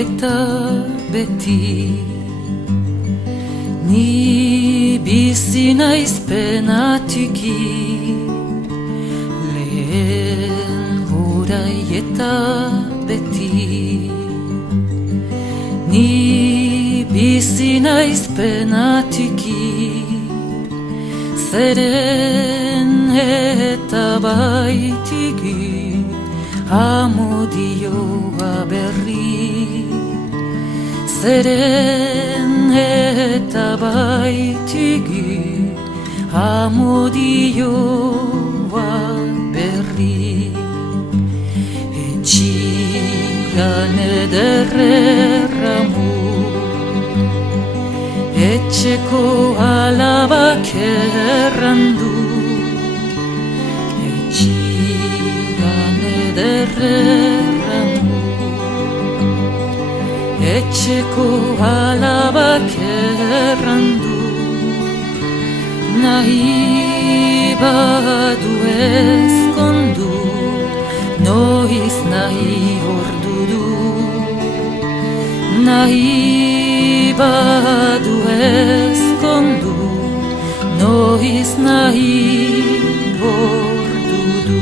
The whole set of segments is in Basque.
eta beti. Ni bizi naiz penatiki, lehen orai eta beti. Ni bizi naiz penatiki, zeren eta baitiki, amodioa berri. Zeren eta baitiki, amodioa berri. Etxian ederreramu, etxeko alabak errandu. Etxian ederreramu, etxeko alabak errandu. Nahi badu ezkondu, noiz nahi ordu du. Nahi badu ezkondu, noiz nahi ordu du.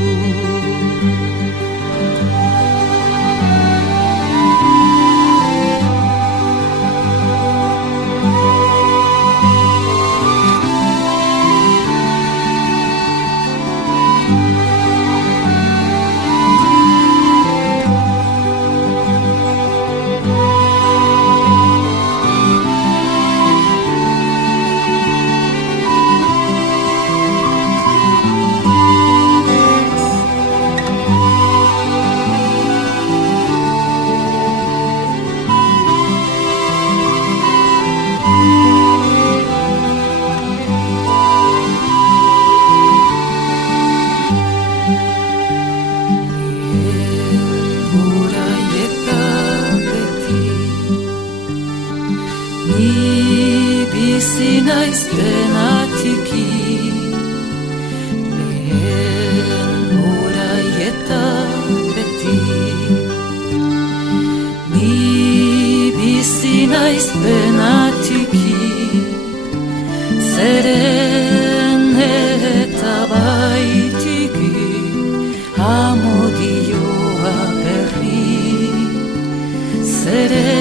Ni bizi naiz penatiki, lehen orai eta beti. Ni bizi naiz penatiki, zeren eta baitiki, amodioa berri. Zeren